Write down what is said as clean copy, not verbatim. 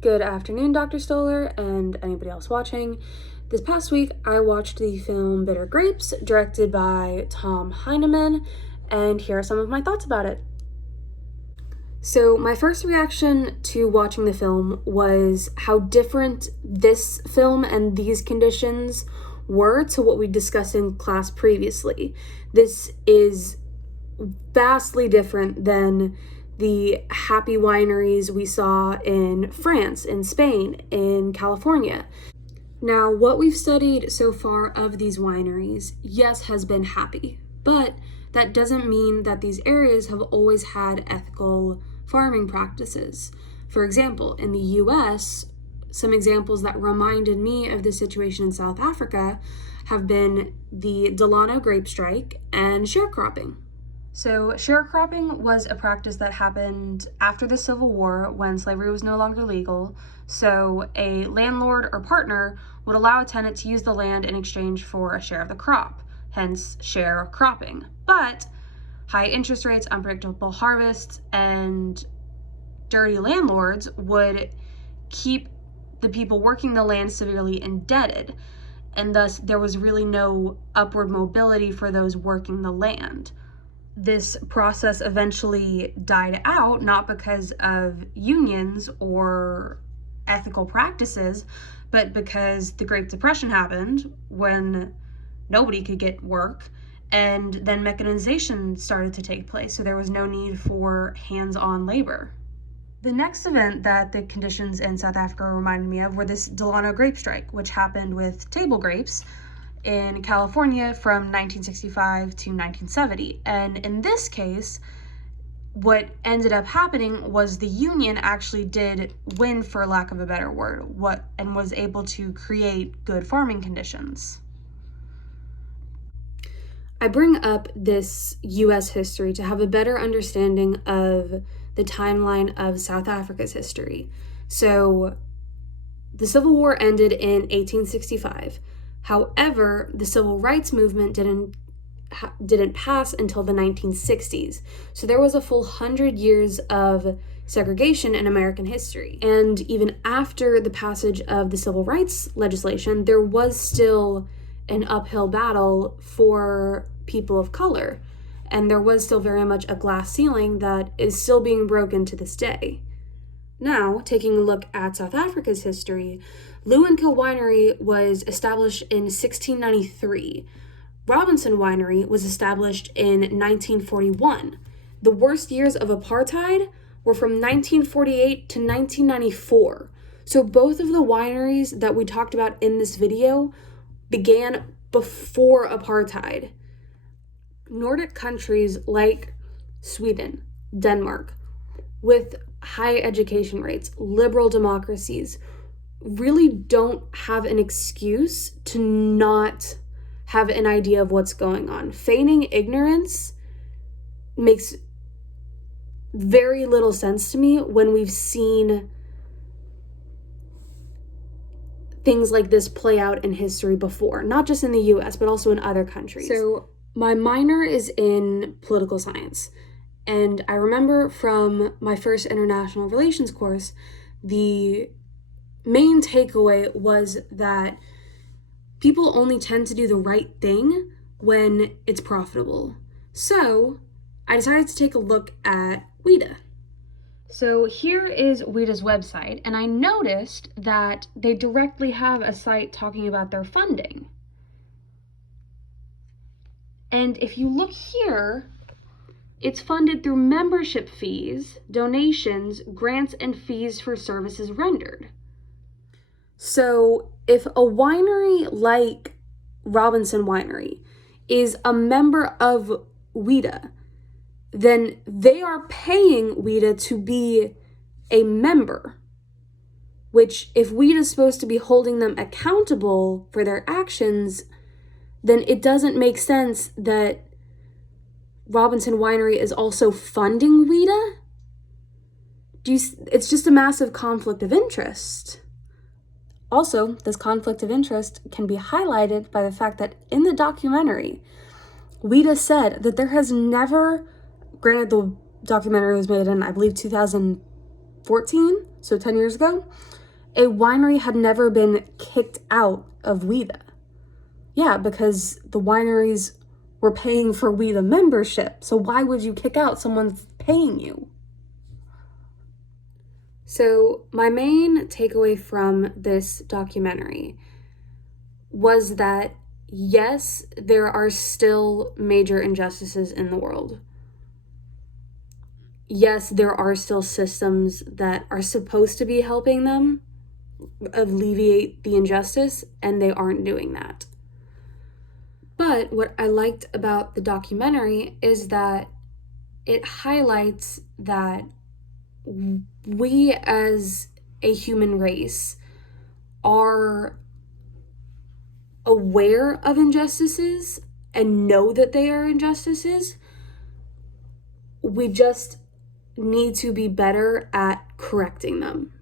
Good afternoon, Dr. Stoller, and anybody else watching. This past week, I watched the film Bitter Grapes, directed by Tom Heineman, and here are some of my thoughts about it. So, my first reaction to watching the film was how different this film and these conditions were to what we discussed in class previously. This is vastly different than the happy wineries we saw in France, in Spain, in California. Now, what we've studied so far of these wineries, yes, has been happy, but that doesn't mean that these areas have always had ethical farming practices. For example, in the US, some examples that reminded me of the situation in South Africa have been the Delano grape strike and sharecropping. So sharecropping was a practice that happened after the Civil War when slavery was no longer legal. So a landlord or partner would allow a tenant to use the land in exchange for a share of the crop, hence sharecropping. But high interest rates, unpredictable harvests, and dirty landlords would keep the people working the land severely indebted, and thus there was really no upward mobility for those working the land. This process eventually died out, not because of unions or ethical practices, but because the Great Depression happened when nobody could get work, and then mechanization started to take place, so there was no need for hands-on labor. The next event that the conditions in South Africa reminded me of were this Delano grape strike, which happened with table grapes in California from 1965 to 1970. And in this case, what ended up happening was the union actually did win, for lack of a better word, and was able to create good farming conditions. I bring up this US history to have a better understanding of the timeline of South Africa's history. So the Civil War ended in 1865. However, the civil rights movement didn't pass until the 1960s. So there was a full 100 years of segregation in American history. And even after the passage of the civil rights legislation, there was still an uphill battle for people of color. And there was still very much a glass ceiling that is still being broken to this day. Now, taking a look at South Africa's history, Leeuwinkel Winery was established in 1693. Robinson Winery was established in 1941. The worst years of apartheid were from 1948 to 1994. So both of the wineries that we talked about in this video began before apartheid. Nordic countries like Sweden, Denmark, with high education rates, liberal democracies, really don't have an excuse to not have an idea of what's going on. Feigning ignorance makes very little sense to me when we've seen things like this play out in history before, not just in the US, but also in other countries. So my minor is in political science. And I remember from my first international relations course, the main takeaway was that people only tend to do the right thing when it's profitable. So I decided to take a look at WIDA. So here is WIDA's website, and I noticed that they directly have a site talking about their funding. And if you look here, it's funded through membership fees, donations, grants, and fees for services rendered. So if a winery like Robinson Winery is a member of WIDA, then they are paying WIDA to be a member, which if WIDA is supposed to be holding them accountable for their actions, then it doesn't make sense that Robinson Winery is also funding WIDA. It's just a massive conflict of interest. Also, this conflict of interest can be highlighted by the fact that in the documentary, WIDA said that there has never, granted the documentary was made in, I believe, 2014, so 10 years ago, a winery had never been kicked out of WIDA. Yeah, because the wineries were paying for WIDA membership. So why would you kick out someone that's paying you? So my main takeaway from this documentary was that, yes, there are still major injustices in the world. Yes, there are still systems that are supposed to be helping them alleviate the injustice, and they aren't doing that. But what I liked about the documentary is that it highlights that we as a human race are aware of injustices and know that they are injustices. We just need to be better at correcting them.